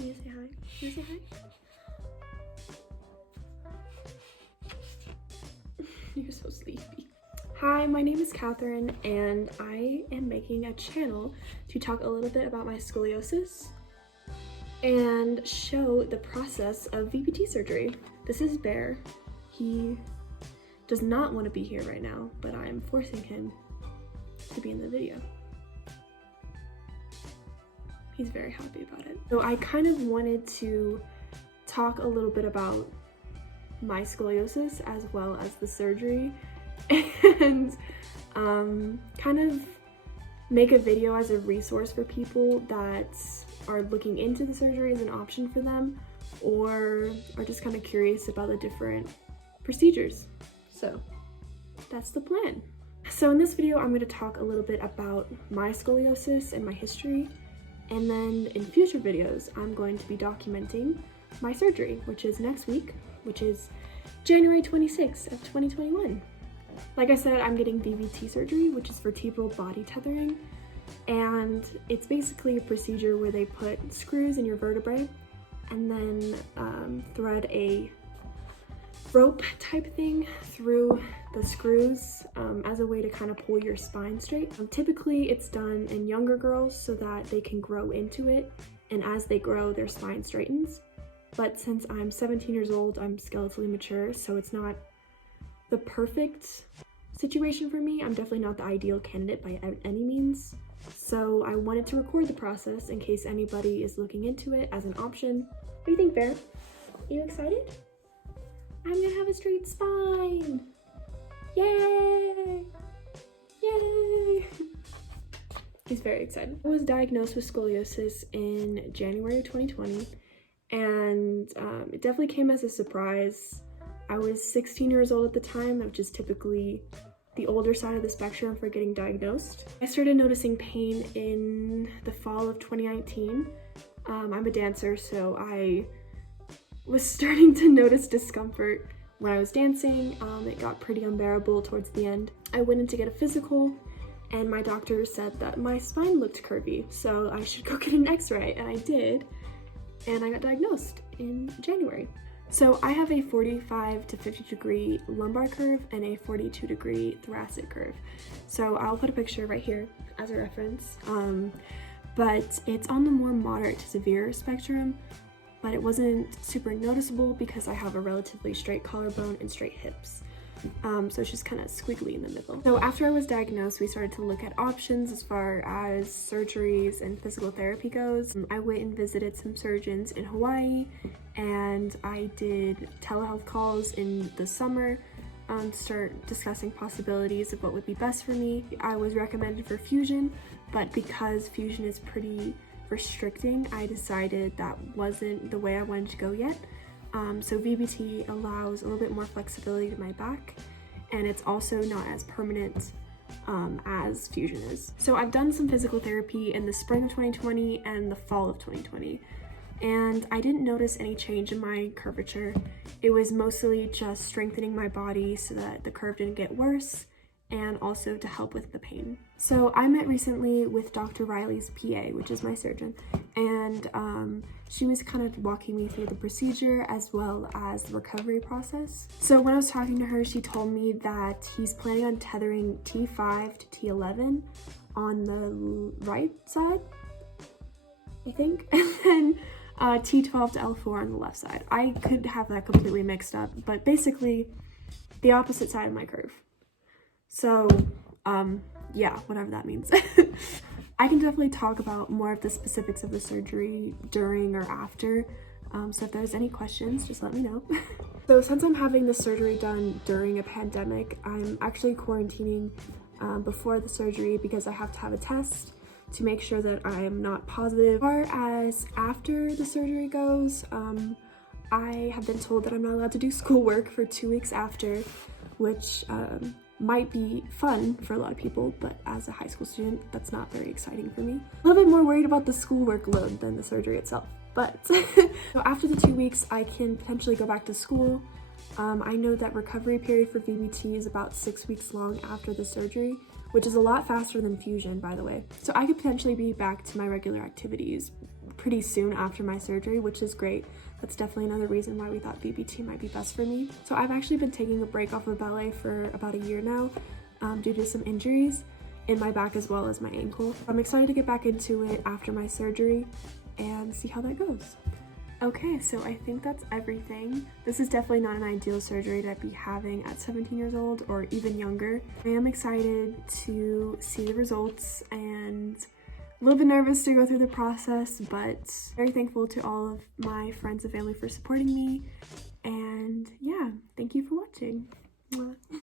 Can you say hi? Can you say hi? You're so sleepy. Hi, my name is Catherine, and I am making a channel to talk a little bit about my scoliosis and show the process of VBT surgery. This is Bear. He does not want to be here right now, but I'm forcing him to be in the video. He's very happy about it. So I kind of wanted to talk a little bit about my scoliosis as well as the surgery and kind of make a video as a resource for people that are looking into the surgery as an option for them or are just kind of curious about the different procedures. So that's the plan. So in this video, I'm going to talk a little bit about my scoliosis and my history. And then in future videos, I'm going to be documenting my surgery, which is next week, which is January 26th of 2021. Like I said, I'm getting VBT surgery, which is vertebral body tethering. And it's basically a procedure where they put screws in your vertebrae and then thread a rope type thing through the screws as a way to kind of pull your spine straight. Typically it's done in younger girls so that they can grow into it, and as they grow their spine straightens. But since I'm 17 years old, I'm skeletally mature, so it's not the perfect situation for me. I'm definitely not the ideal candidate by any means. So I wanted to record the process in case anybody is looking into it as an option. What do you think, Bear? Are you excited? I'm gonna have a straight spine! Yay! Yay! He's very excited. I was diagnosed with scoliosis in January of 2020, and it definitely came as a surprise. I was 16 years old at the time, which is typically the older side of the spectrum for getting diagnosed. I started noticing pain in the fall of 2019. I'm a dancer, so I was starting to notice discomfort when I was dancing. It got pretty unbearable towards the end. I went in to get a physical, and my doctor said that my spine looked curvy, so I should go get an x-ray, and I did, and I got diagnosed in January. So I have a 45 to 50 degree lumbar curve and a 42 degree thoracic curve. So I'll put a picture right here as a reference, but it's on the more moderate to severe spectrum. But it wasn't super noticeable because I have a relatively straight collarbone and straight hips. So it's just kind of squiggly in the middle. So after I was diagnosed, we started to look at options as far as surgeries and physical therapy goes. I went and visited some surgeons in Hawaii, and I did telehealth calls in the summer to start discussing possibilities of what would be best for me. I was recommended for fusion, but because fusion is pretty restricting, I decided that wasn't the way I wanted to go yet. So VBT allows a little bit more flexibility to my back, and it's also not as permanent as fusion is. So I've done some physical therapy in the spring of 2020 and the fall of 2020, and I didn't notice any change in my curvature. It was mostly just strengthening my body so that the curve didn't get worse, and also to help with the pain. So I met recently with Dr. Riley's PA, which is my surgeon, and she was kind of walking me through the procedure as well as the recovery process. So when I was talking to her, she told me that he's planning on tethering T5 to T11 on the right side, I think, and then T12 to L4 on the left side. I could have that completely mixed up, but basically the opposite side of my curve. So, yeah, whatever that means. I can definitely talk about more of the specifics of the surgery during or after, so if there's any questions, just let me know. So since I'm having the surgery done during a pandemic, I'm actually quarantining before the surgery because I have to have a test to make sure that I am not positive. As far as after the surgery goes, I have been told that I'm not allowed to do schoolwork for 2 weeks after, which might be fun for a lot of people, but as a high school student, that's not very exciting for me. A little bit more worried about the schoolwork load than the surgery itself. But so after the 2 weeks, I can potentially go back to school. I know that recovery period for VBT is about 6 weeks long after the surgery, which is a lot faster than fusion, by the way. So I could potentially be back to my regular activities pretty soon after my surgery, which is great. That's definitely another reason why we thought VBT might be best for me. So I've actually been taking a break off of ballet for about a year now due to some injuries in my back as well as my ankle. I'm excited to get back into it after my surgery and see how that goes. Okay, so I think that's everything. This is definitely not an ideal surgery to be having at 17 years old or even younger. I am excited to see the results and a little bit nervous to go through the process, but very thankful to all of my friends and family for supporting me. And yeah, thank you for watching. Mwah.